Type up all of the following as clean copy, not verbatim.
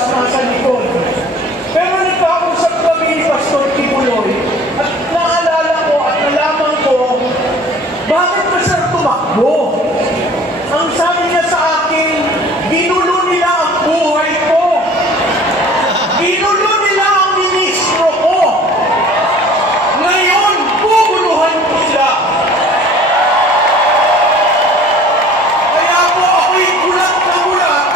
labas, nasa likod. Pero nagkakusap kami ni Pastor Kibuloy at naalala ko at nalaman ko, bakit ba siya tumakbo? Ang sabi niya sa akin, ginulo nila ang buhay ko. Ginulo nila ang ministro ko. Ngayon, guguluhan ko sila. Kaya po ako'y gulat na gulat.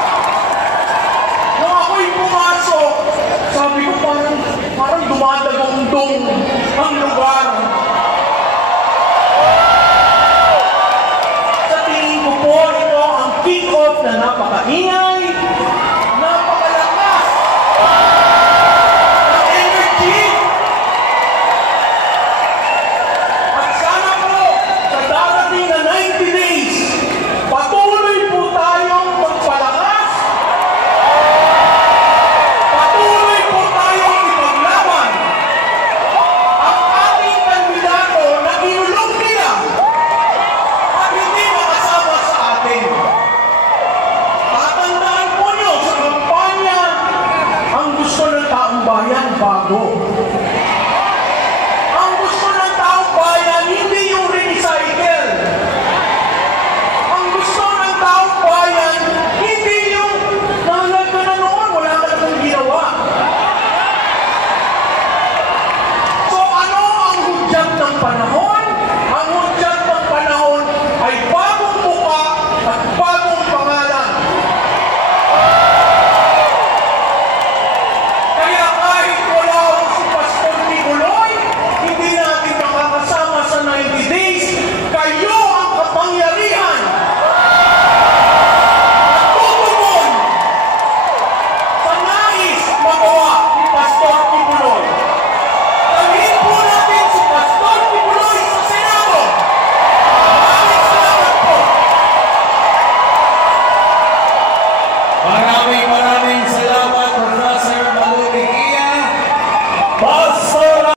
Nung ako'y pumasok, sabi ko parang dumadagong-dong ang lugar. Sa tingin ko po, ito ang kick-off na napakaingay,